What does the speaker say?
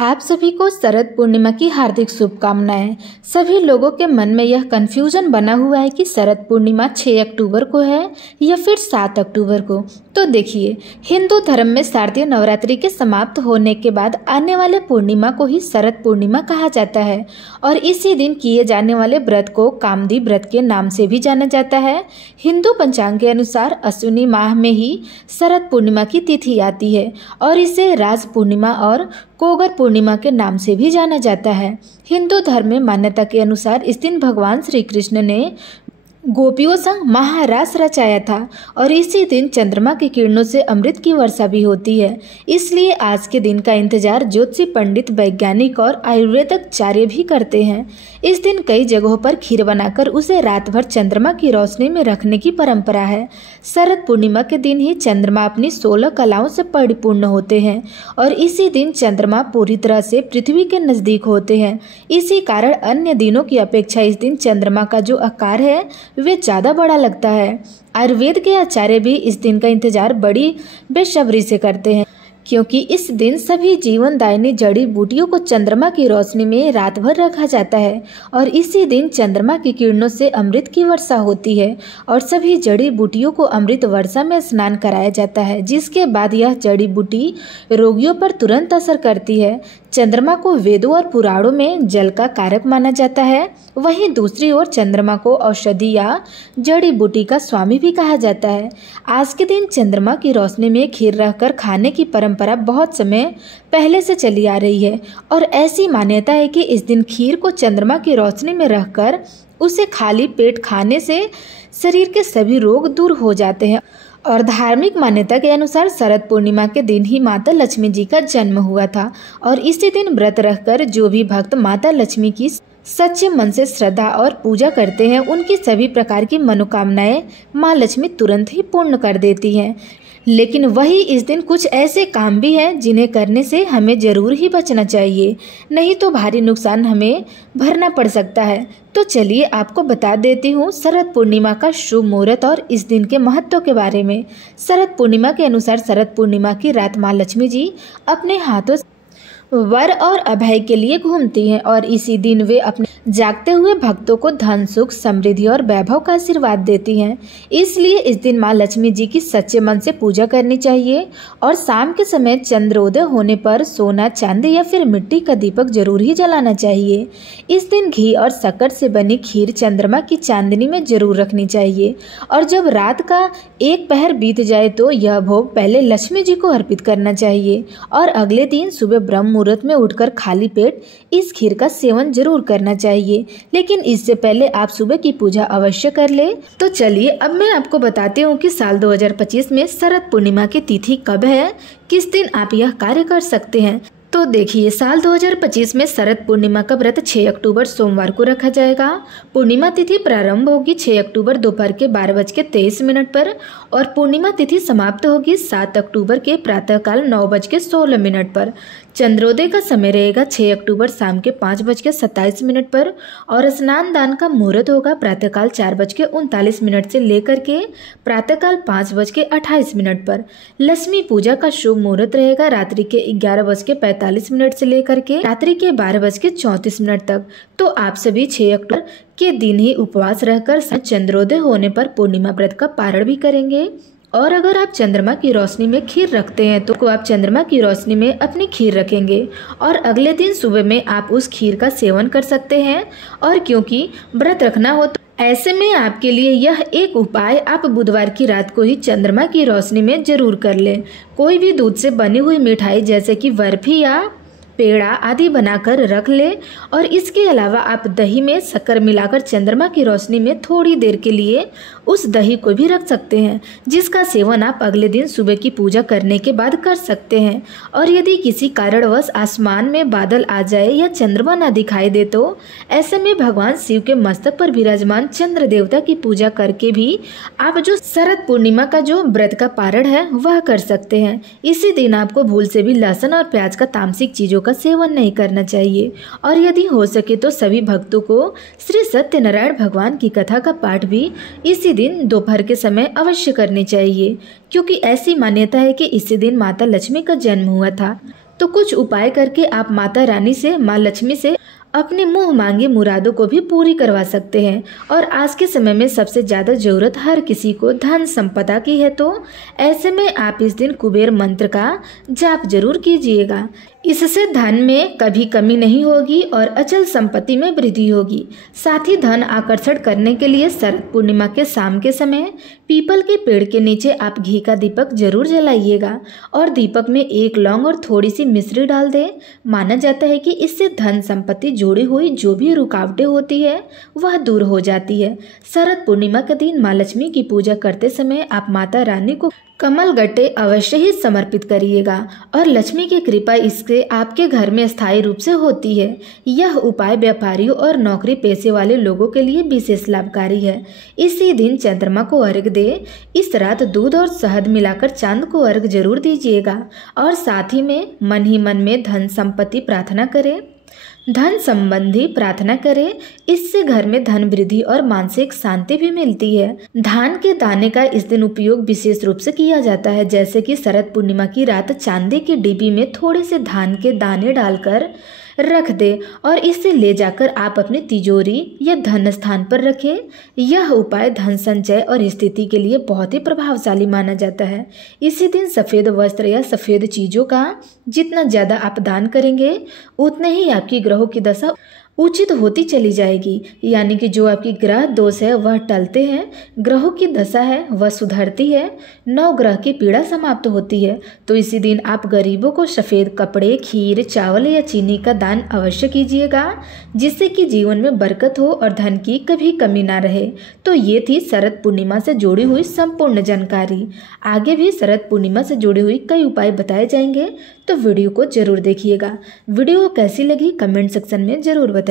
आप सभी को शरद पूर्णिमा की हार्दिक शुभकामनाएं। सभी लोगों के मन में यह कंफ्यूजन बना हुआ है कि शरद पूर्णिमा 6 अक्टूबर को है या फिर 7 अक्टूबर को। तो देखिए, हिंदू धर्म में शारदीय नवरात्रि के समाप्त होने के बाद आने वाले पूर्णिमा को ही शरद पूर्णिमा कहा जाता है और इसी दिन किए जाने वाले व्रत को कामदी व्रत के नाम से भी जाना जाता है। हिंदू पंचांग के अनुसार अश्विनी माह में ही शरद पूर्णिमा की तिथि आती है और इसे राज पूर्णिमा और कोगर पूर्णिमा के नाम से भी जाना जाता है। हिंदू धर्म में मान्यता के अनुसार इस दिन भगवान श्री कृष्ण ने गोपियों संग महारास रचाया था और इसी दिन चंद्रमा की किरणों से अमृत की वर्षा भी होती है। इसलिए आज के दिन का इंतजार ज्योतिषी पंडित, वैज्ञानिक और आयुर्वेदाचार्य भी करते हैं। इस दिन कई जगहों पर खीर बनाकर उसे रात भर चंद्रमा की रोशनी में रखने की परंपरा है। शरद पूर्णिमा के दिन ही चंद्रमा अपनी 16 कलाओं से परिपूर्ण होते हैं और इसी दिन चंद्रमा पूरी तरह से पृथ्वी के नजदीक होते हैं। इसी कारण अन्य दिनों की अपेक्षा इस दिन चंद्रमा का जो आकार है वे ज़्यादा बड़ा लगता है। आयुर्वेद के आचार्य भी इस दिन का इंतजार बड़ी बेसब्री से करते हैं क्योंकि इस दिन सभी जीवनदायिनी जड़ी बूटियों को चंद्रमा की रोशनी में रात भर रखा जाता है और इसी दिन चंद्रमा की किरणों से अमृत की वर्षा होती है और सभी जड़ी बूटियों को अमृत वर्षा में स्नान कराया जाता है, जिसके बाद यह जड़ी बूटी रोगियों पर तुरंत असर करती है। चंद्रमा को वेदों और पुराणों में जल का कारक माना जाता है। वहीं दूसरी ओर चंद्रमा को औषधि या जड़ी बूटी का स्वामी भी कहा जाता है। आज के दिन चंद्रमा की रोशनी में खीर रखकर खाने की परंपरा बहुत समय पहले से चली आ रही है और ऐसी मान्यता है कि इस दिन खीर को चंद्रमा की रोशनी में रखकर उसे खाली पेट खाने से शरीर के सभी रोग दूर हो जाते हैं। और धार्मिक मान्यता के अनुसार शरद पूर्णिमा के दिन ही माता लक्ष्मी जी का जन्म हुआ था और इसी दिन व्रत रखकर जो भी भक्त माता लक्ष्मी की सच्चे मन से श्रद्धा और पूजा करते हैं, उनकी सभी प्रकार की मनोकामनाएं माँ लक्ष्मी तुरंत ही पूर्ण कर देती हैं। लेकिन वही इस दिन कुछ ऐसे काम भी हैं जिन्हें करने से हमें जरूर ही बचना चाहिए, नहीं तो भारी नुकसान हमें भरना पड़ सकता है। तो चलिए आपको बता देती हूँ शरद पूर्णिमा का शुभ मुहूर्त और इस दिन के महत्व के बारे में। शरद पूर्णिमा के अनुसार शरद पूर्णिमा की रात माँ लक्ष्मी जी अपने हाथों वर और अभय के लिए घूमती हैं और इसी दिन वे अपने जागते हुए भक्तों को धन, सुख, समृद्धि और वैभव का आशीर्वाद देती हैं। इसलिए इस दिन माँ लक्ष्मी जी की सच्चे मन से पूजा करनी चाहिए और शाम के समय चंद्रोदय होने पर सोना, चांदी या फिर मिट्टी का दीपक जरूर ही जलाना चाहिए। इस दिन घी और शक्कर से बनी खीर चंद्रमा की चांदनी में जरूर रखनी चाहिए और जब रात का एक पहर बीत जाए तो यह भोग पहले लक्ष्मी जी को अर्पित करना चाहिए और अगले दिन सुबह ब्रह्म मुहूर्त में उठकर खाली पेट इस खीर का सेवन जरूर करना चाहिए। लेकिन इससे पहले आप सुबह की पूजा अवश्य कर ले। तो चलिए अब मैं आपको बताती हूँ कि साल 2025 में शरद पूर्णिमा की तिथि कब है, किस दिन आप यह कार्य कर सकते हैं। तो देखिए, साल 2025 में शरद पूर्णिमा का व्रत 6 अक्टूबर सोमवार को रखा जाएगा। पूर्णिमा तिथि प्रारंभ होगी 6 अक्टूबर दोपहर के 12:23 पर और पूर्णिमा तिथि समाप्त होगी 7 अक्टूबर के प्रातःकाल 9:16 पर। चंद्रोदय का समय रहेगा 6 अक्टूबर शाम के 5:27 पर और स्नान दान का मुहूर्त होगा प्रातःकाल 4:39 से लेकर के प्रातःकाल 5:28 पर। लक्ष्मी पूजा का शुभ मुहूर्त रहेगा रात्रि के 11:45 से लेकर के रात्रि के 12:34 तक। तो आप सभी 6 अक्टूबर के दिन ही उपवास रहकर चंद्रोदय होने पर पूर्णिमा व्रत का पारण भी करेंगे। और अगर आप चंद्रमा की रोशनी में खीर रखते हैं तो आप चंद्रमा की रोशनी में अपनी खीर रखेंगे और अगले दिन सुबह में आप उस खीर का सेवन कर सकते हैं। और क्योंकि व्रत रखना हो तो ऐसे में आपके लिए यह एक उपाय आप बुधवार की रात को ही चंद्रमा की रोशनी में जरूर कर लें। कोई भी दूध से बनी हुई मिठाई जैसे कि बर्फी या पेड़ा आदि बनाकर रख ले और इसके अलावा आप दही में शक्कर मिलाकर चंद्रमा की रोशनी में थोड़ी देर के लिए उस दही को भी रख सकते हैं, जिसका सेवन आप अगले दिन सुबह की पूजा करने के बाद कर सकते हैं। और यदि किसी कारणवश आसमान में बादल आ जाए या चंद्रमा न दिखाई दे तो ऐसे में भगवान शिव के मस्तक पर विराजमान चंद्र देवता की पूजा करके भी आप जो शरद पूर्णिमा का जो व्रत का पारण है वह कर सकते हैं। इसी दिन आपको भूल से भी लहसुन और प्याज का तामसिक चीजों का सेवन नहीं करना चाहिए और यदि हो सके तो सभी भक्तों को श्री सत्यनारायण भगवान की कथा का पाठ भी इसी दिन दोपहर के समय अवश्य करनी चाहिए, क्योंकि ऐसी मान्यता है कि इसी दिन माता लक्ष्मी का जन्म हुआ था। तो कुछ उपाय करके आप माता रानी से, माँ लक्ष्मी से अपनी मुंह मांगी मुरादों को भी पूरी करवा सकते हैं। और आज के समय में सबसे ज्यादा जरूरत हर किसी को धन संपदा की है, तो ऐसे में आप इस दिन कुबेर मंत्र का जाप जरूर कीजिएगा। इससे धन में कभी कमी नहीं होगी और अचल संपत्ति में वृद्धि होगी। साथ ही धन आकर्षण करने के लिए शरद पूर्णिमा के शाम के समय पीपल के पेड़ के नीचे आप घी का दीपक जरूर जलाइएगा और दीपक में एक लौंग और थोड़ी सी मिश्री डाल दें। माना जाता है कि इससे धन संपत्ति जुड़ी हुई जो भी रुकावटें होती है वह दूर हो जाती है। शरद पूर्णिमा के दिन माँ लक्ष्मी की पूजा करते समय आप माता रानी को कमल गट्टे अवश्य ही समर्पित करिएगा और लक्ष्मी की कृपा इससे आपके घर में स्थायी रूप से होती है। यह उपाय व्यापारियों और नौकरी पेशे वाले लोगों के लिए विशेष लाभकारी है। इसी दिन चंद्रमा को अर्घ्य दे। इस रात दूध और शहद मिलाकर चांद को अर्घ्य जरूर दीजिएगा और साथ ही में मन ही मन में धन संपत्ति प्रार्थना करें, धन संबंधी प्रार्थना करें। इससे घर में धन वृद्धि और मानसिक शांति भी मिलती है। धान के दाने का इस दिन उपयोग विशेष रूप से किया जाता है, जैसे कि शरद पूर्णिमा की रात चांदी की डिब्बी में थोड़े से धान के दाने डालकर रख दे और इसे ले जाकर आप अपनी तिजोरी या धन स्थान पर रखें। यह उपाय धन संचय और स्थिति के लिए बहुत ही प्रभावशाली माना जाता है। इसी दिन सफ़ेद वस्त्र या सफ़ेद चीज़ों का जितना ज़्यादा आप दान करेंगे उतने ही आपकी ग्रहों की दशा उचित होती चली जाएगी, यानी कि जो आपकी ग्रह दोष है वह टलते हैं, ग्रहों की दशा है वह सुधरती है, 9 ग्रह की पीड़ा समाप्त होती है। तो इसी दिन आप गरीबों को सफ़ेद कपड़े, खीर, चावल या चीनी का दान अवश्य कीजिएगा, जिससे कि जीवन में बरकत हो और धन की कभी कमी ना रहे। तो ये थी शरद पूर्णिमा से जुड़ी हुई संपूर्ण जानकारी। आगे भी शरद पूर्णिमा से जुड़ी हुई कई उपाय बताए जाएंगे, तो वीडियो को जरूर देखिएगा। वीडियो कैसी लगी कमेंट सेक्शन में जरूर बताइएगा।